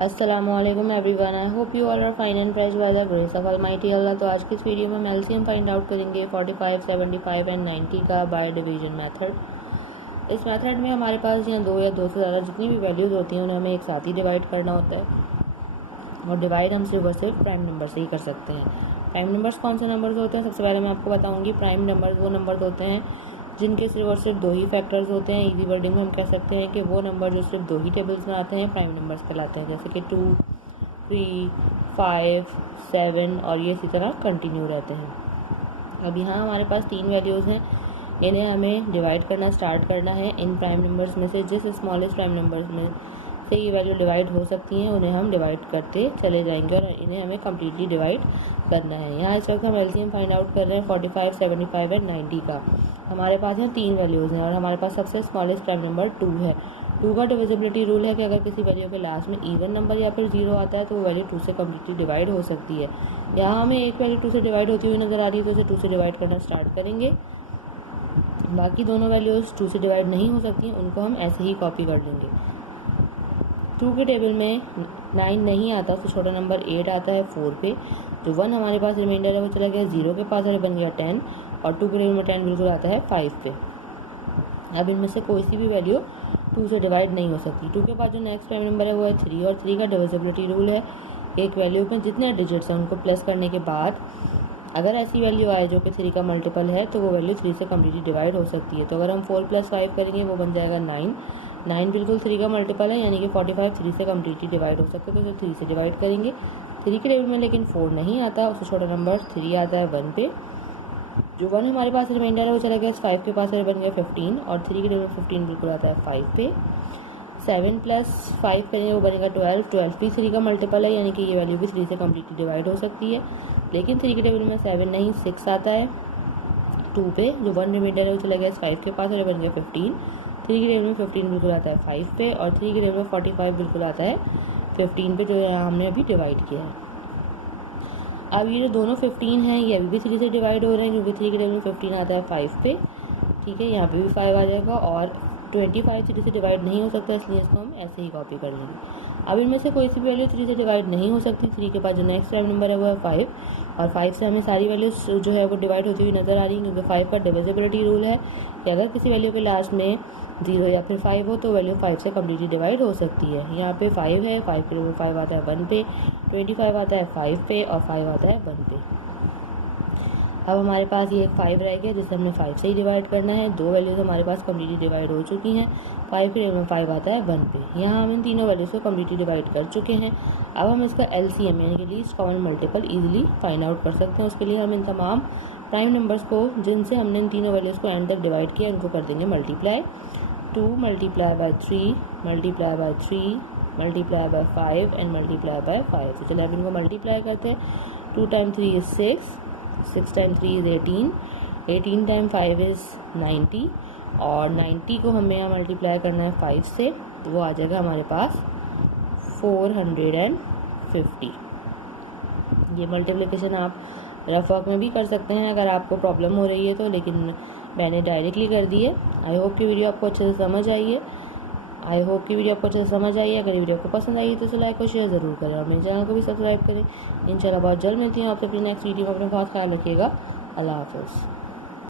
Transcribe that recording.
अस्सलाम वालेकुम everyone, I hope you all are fine and fresh by the grace of almighty Allah. तो आज की इस वीडियो में हम एलसीएम फाइंड आउट करेंगे 45, 75 एंड 90 का बाय डिवीजन मेथड। इस मेथड में हमारे पास यहाँ दो या दो से ज़्यादा जितनी भी वैल्यूज़ होती हैं उन्हें हमें एक साथ ही डिवाइड करना होता है, और डिवाइड हम सिर्फ और सिर्फ प्राइम नंबर से ही कर सकते हैं। प्राइम नंबर्स कौन से नंबर्स होते हैं, सबसे पहले मैं आपको बताऊँगी। प्राइम नंबर्स वो नंबर्स होते हैं जिनके सिर्फ और सिर्फ दो ही फैक्टर्स होते हैं। इजी वर्डिंग में हम कह सकते हैं कि वो नंबर जो सिर्फ दो ही टेबल्स में आते हैं प्राइम नंबर्स कहलाते हैं, जैसे कि 2, 3, 5, 7 और ये इसी तरह कंटिन्यू रहते हैं। अब यहाँ हमारे पास तीन वैल्यूज़ हैं, इन्हें हमें डिवाइड करना स्टार्ट करना है। इन प्राइम नंबर्स में से जिस स्मॉलेस्ट प्राइम नंबर्स में से ये वैल्यू डिवाइड हो सकती हैं उन्हें हम डिवाइड करते चले जाएंगे और इन्हें हमें कम्प्लीटली डिवाइड करना है। यहाँ इस वक्त हम एलसीएम फाइंड आउट कर रहे हैं 45, 75 एंड 90 का। हमारे पास यहाँ तीन वैल्यूज़ हैं और हमारे पास सबसे स्मॉलेस्ट प्राइम नंबर 2 है। 2 का डिविजिबिलिटी रूल है कि अगर किसी वैल्यू के लास्ट में इवन नंबर या फिर 0 आता है तो वो वैल्यू 2 से कम्प्लीटली डिवाइड हो सकती है। यहाँ हमें एक वैल्यू 2 से डिवाइड होती हुई नज़र आ रही है तो उसे 2 से डिवाइड करना स्टार्ट करेंगे। बाकी दोनों वैल्यूज़ 2 से डिवाइड नहीं हो सकती, उनको हम ऐसे ही कॉपी कर लेंगे। 2 के टेबल में 9 नहीं आता तो छोटा नंबर 8 आता है 4 पे। जो 1 हमारे पास रिमाइंडर है वो चला गया 0 के पास और बन गया 10, और 2 के टेबल में 10 बिल्कुल आता है 5 पे। अब इनमें से कोई सी भी वैल्यू 2 से डिवाइड नहीं हो सकती। 2 के बाद जो नेक्स्ट प्राइम नंबर है वो है 3, और 3 का डिविजिबिलिटी रूल है एक वैल्यू में जितने डिजिट्स हैं उनको प्लस करने के बाद अगर ऐसी वैल्यू आए जो कि 3 का मल्टीपल है तो वो वैल्यू 3 से कम्प्लीटली डिवाइड हो सकती है। तो अगर हम 4 + 5 करेंगे वो बन जाएगा 9। 9 बिल्कुल 3 का मल्टीपल है, यानी कि 45 3 से कम्प्लीटली डिवाइड हो सकते हैं, तो उसे 3 से डिवाइड करेंगे। 3 के टेबल में लेकिन 4 नहीं आता, उससे छोटा नंबर 3 आता है 1 पे। जो 1 हमारे पास रिमाइंडर है वो चला गया 5 के पास और बन गया 15, और 3 के टेबल में 15 बिल्कुल आता है 5 पे। 7 + 5 करेंगे वो बनेगा 12। 12 भी 3 का मल्टीपल है, यानी कि ये वैल्यू भी 3 से कम्प्लीटली डिवाइड हो सकती है, लेकिन 3 के टेबल में 7 नहीं 6 आता है 2 पे। जो 1 रिमाइंडर है वो चला गया 5 के पास और बन गया 15। 3 के टेबल में 15 बिल्कुल आता है 5 पे, और 3 के टेबल में 45 बिल्कुल आता है 15 पे, जो यहाँ हमने अभी डिवाइड किया है। अब ये जो दोनों 15 हैं ये अभी भी 3 से डिवाइड हो रहे हैं क्योंकि 3 के टेबल में 15 आता है 5 पे। ठीक है, यहाँ पे भी 5 आ जाएगा, और 25 3 से डिवाइड नहीं हो सकता, इसलिए इसको हम ऐसे ही कॉपी कर लेंगे। अब इनमें से कोई सी वैल्यू 3 से डिवाइड नहीं हो सकती। 3 के बाद जो नेक्स्ट प्राइम नंबर है वो है 5, और 5 से हमें सारी वैल्यूज जो है वो डिवाइड होती हुई नज़र आ रही है, क्योंकि 5 का डिविजिबिलिटी रूल है कि अगर किसी वैल्यू के लास्ट में 0 या फिर 5 हो तो वैल्यू 5 से कम्प्लीटली डिवाइड हो सकती है। यहाँ पे 5 है, 5 के ऊपर 5 आता है 1 पे, 25 आता है 5 पे, और 5 आता है 1 पे। अब हमारे पास ये एक 5 रह गया जिसे हमने 5 से ही डिवाइड करना है। दो वैल्यूज़ हमारे पास कम्प्लीटली डिवाइड हो चुकी हैं। 5 के टेबल में 5 आता है 1 पे। यहाँ हम इन तीनों वैल्यूज़ को कम्प्लीटली डिवाइड कर चुके हैं। अब हम इसका एलसीएम यानी कि least common multiple easily find out कर सकते हैं। उसके लिए हम इन तमाम प्राइम नंबर्स को जिनसे हमने इन तीनों वैल्यूज़ को एंड तक डिवाइड किया उनको कर देंगे मल्टीप्लाई। 2 × 3 × 3 × 5 एंड × 5। तो चलिए अब इनको मल्टीप्लाई करते हैं। 2 × 3 is 6, 6 × 3 is 18, 18 × 5 is 90, और 90 को हमें यहाँ मल्टीप्लाई करना है 5 से, तो वो आ जाएगा हमारे पास 450। ये मल्टीप्लिकेशन आप रफ वर्क में भी कर सकते हैं अगर आपको प्रॉब्लम हो रही है तो, लेकिन मैंने डायरेक्टली कर दी है। आई होप कि वीडियो आपको अच्छे से समझ आई है। अगर वीडियो आपको पसंद आई है तो इसे लाइक और शेयर ज़रूर करें, और मेरे चैनल को भी सब्सक्राइब करें। इंशाल्लाह बहुत जल्द मिलती हूँ आपसे अपनी नेक्स्ट वीडियो में। अपना बहुत ख्याल रखिएगा। अल्लाह हाफ़िज़।